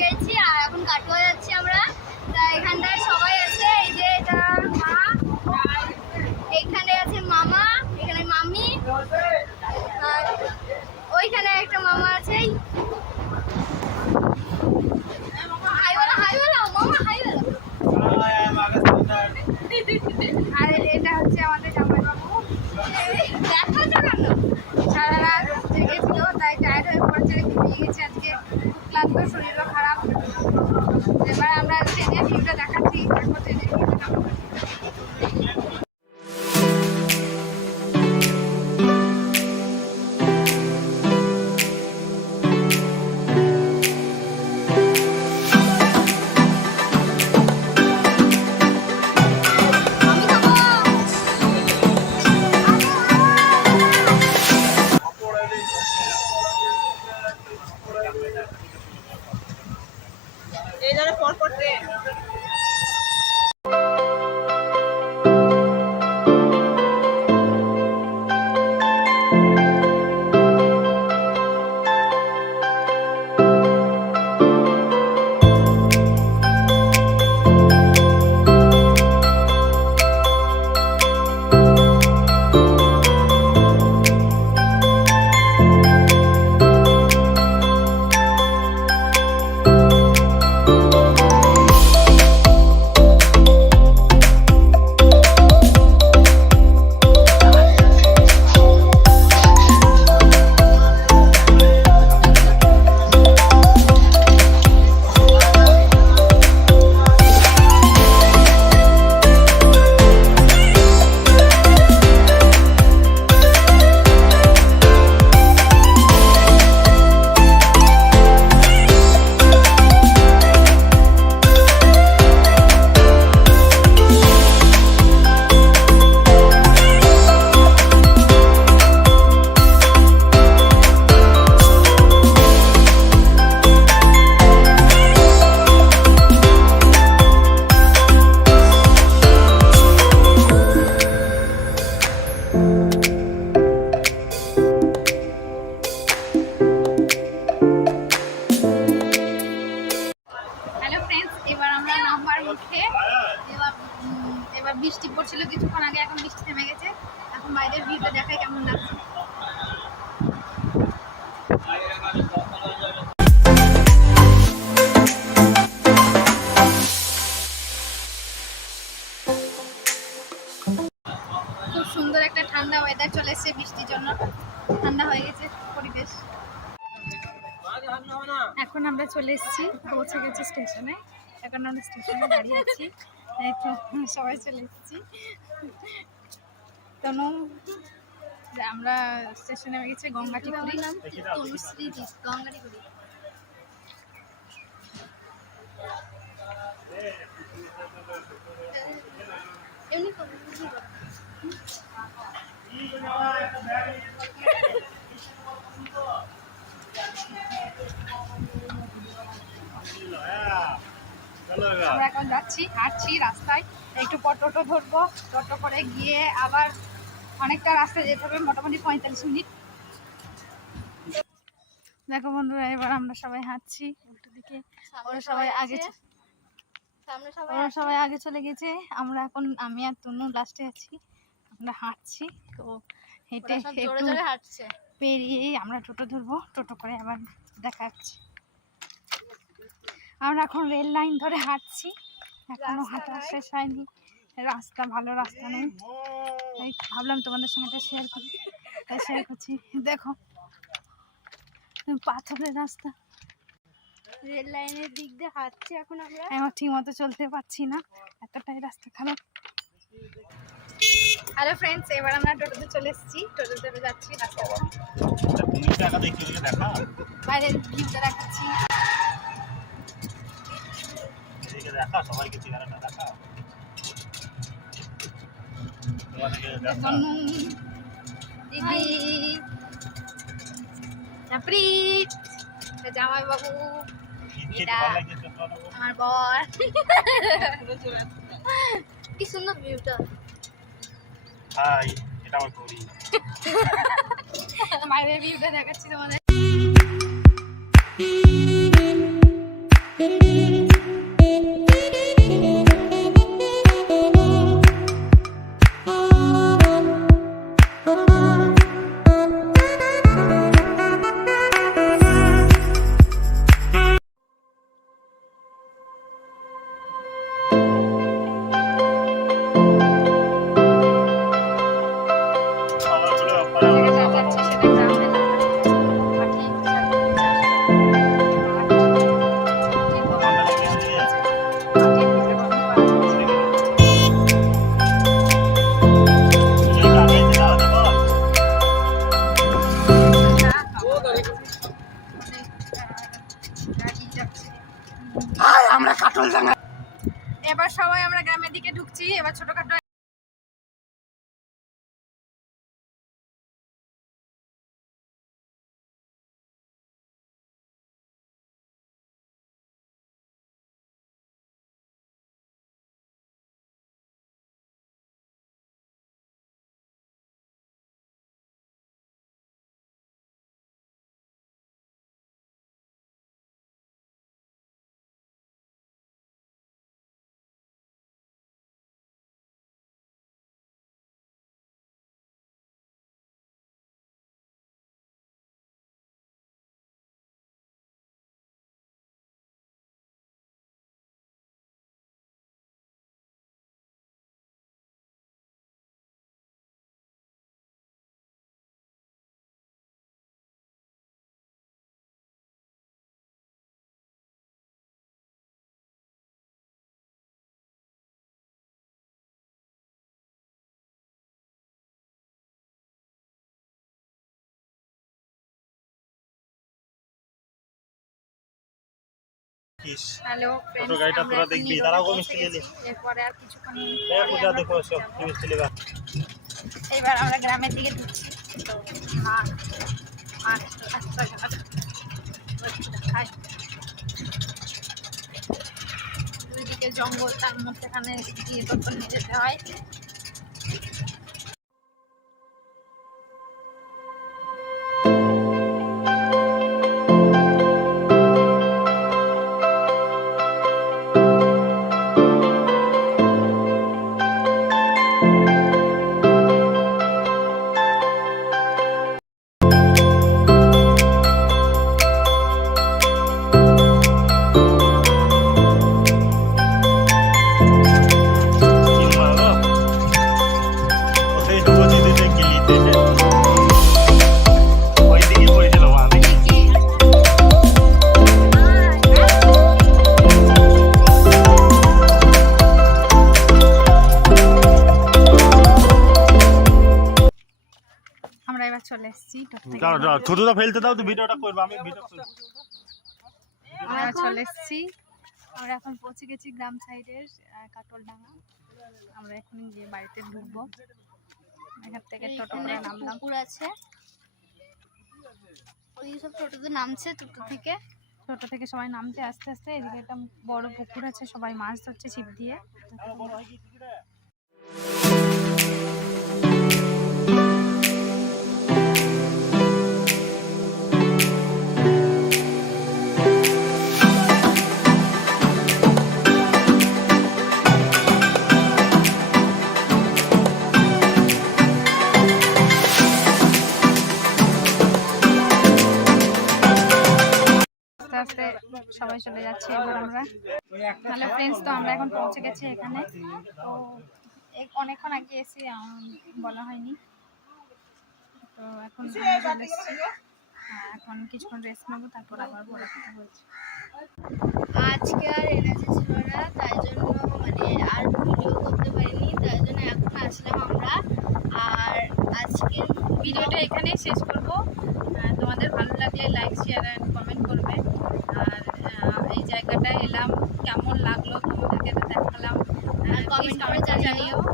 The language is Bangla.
গেছি আর এখন কাটোয়া যাচ্ছি আমরা তা এখানটায় সবাই আছে এই যে এটা মা আর এইখানে আছে মামা এখানে মামি আর ওইখানে একটা মামা আছে হাই বলো হাই বলো মামা হাই বলো আর এটা হচ্ছে আমাদের জামাইবাবু দেখো তো কেন সারা রাত জেগেছিল তাই টায়ার্ড হয়ে পড়েছে ঘুমিয়ে গেছে আজকে ক্লান্ত শরীরও খারাপ। এবার আমরা ট্রেনের ভিউটা দেখাচ্ছি দেখো ট্রেনের ভিউটা বাইরের ভিউটা দেখাই কেমন লাগছে? খুব সুন্দর একটা ঠান্ডা ওয়েদার চলে এসেছে বৃষ্টির জন্য। ঠান্ডা হয়ে গেছে পরিবেশ। এখন আমরা চলে এসেছি, পৌঁছে গেছি স্টেশনে। এখন আমরা স্টেশনে দাঁড়িয়ে আছি। সবাই চলে এসেছি। তনু আমরা স্টেশনে গেছি গঙ্গাটিপুরি তনুশ্রী গঙ্গাটিপুরি এমনি করো, বুঝি করো। আমরা এখন যাচ্ছি হাঁটছি রাস্তায় একটু পর টোটো ধরবো টোটো করে গিয়ে আবার অনেকটা রাস্তা যেতে হবে মোটামুটি পঁয়তাল্লিশ মিনিট। দেখো বন্ধুরা এবার আমরা সবাই হাঁটছি উল্টো দিকে। ওরা সবাই আগে ওরা সবাই আগে চলে গেছে। আমরা এখন আমি আর তনু লাস্টে আছি। আমরা হাঁটছি তো হেঁটে হাঁটছে। পেরিয়েই আমরা টোটো ধরবো টোটো করে আবার দেখা যাচ্ছে আমরা এখন রেল লাইন ধরে হাঁটছি। এখনও হাঁটা শেষ হয়নি। রাস্তা ভালো রাস্তা নেই। তাই ভাবলাম তোমাদের সঙ্গে এটা শেয়ার করি। তাই শেয়ার করছি। দেখো পাথরের রাস্তা। রেল লাইনের দিক দিয়ে হাঁটছি এখন আমরা। আমার ঠিক মতো চলতে পারছি না। এতটাই রাস্তা খারাপ। হ্যালো ফ্রেন্ডস এবার আমরা টোটোতে চলে এসেছি। টোটো ধরে যাচ্ছি রাস্তা বাইরের ভিউটা দেখাচ্ছি। এদিকে দেখা সবাইকে ঠিকানাটা দেখা জামাই বাবু এটা-? আমার বর কি সুন্দর ভিউটা হাই এটা আমার দেখাচ্ছি তোমাদের এবার সবাই আমরা গ্রামের দিকে ঢুকছি এবার ছোটখাটো দেখিস। ছোট গাড়িটা তোরা দেখবি, দাঁড়াও গো, মিষ্টি গেলি। এরপরে আর কিছুক্ষণ এ পূজা আমরা দেখো সব যাব। জিনিস এইবার আমরা গ্রামের দিকে ঢুকছি। তো রাস্তাঘাট একটু দেখাই দুদিকে জঙ্গল তার মধ্যেখানে দিয়ে তখন নিয়ে যেতে হয়। এবার চলে এসেছি থুতুটা ফেলতে দাও তো ভিডিওটা করব আমি ভিডিও করব। আমরা চলে এসেছি। আমরা এখন পৌঁছে গেছি গ্রাম সাইডের কাটলডাঙ্গা। আমরা এখন গিয়ে বাড়িতে ঢুকবো। এখান থেকে টোটো করে নামলাম। পুকুর আছে। ওই সব টোটোতে নামছে টোটো থেকে। টোটো থেকে সবাই নামতে আস্তে আস্তে। এদিকে একটা বড় পুকুর আছে সবাই মাছ ধরছে ছিপ দিয়ে। আমরা। তাহলে ফ্রেন্ডস তো আমরা এখন পৌঁছে গেছি এখানে। তো অনেকক্ষণ আগে এসে বলা হয়নি। তো এখন হ্যাঁ, এখন কিছুক্ষণ রেস্ট নেব তারপর আবার বড় কথা বলছি। আজকে আর এনার্জি ছিল না তাই জন্য মানে আর ভিডিও করতে পারিনি তাই জন্য এখন আসলাম আমরা। আর আজকের ভিডিওটা এখানেই শেষ করব। তোমাদের ভালো লাগলে লাইক শেয়ার অ্যান্ড কমেন্ট করবে আর আহ, এই জায়গাটায় এলাম কেমন লাগল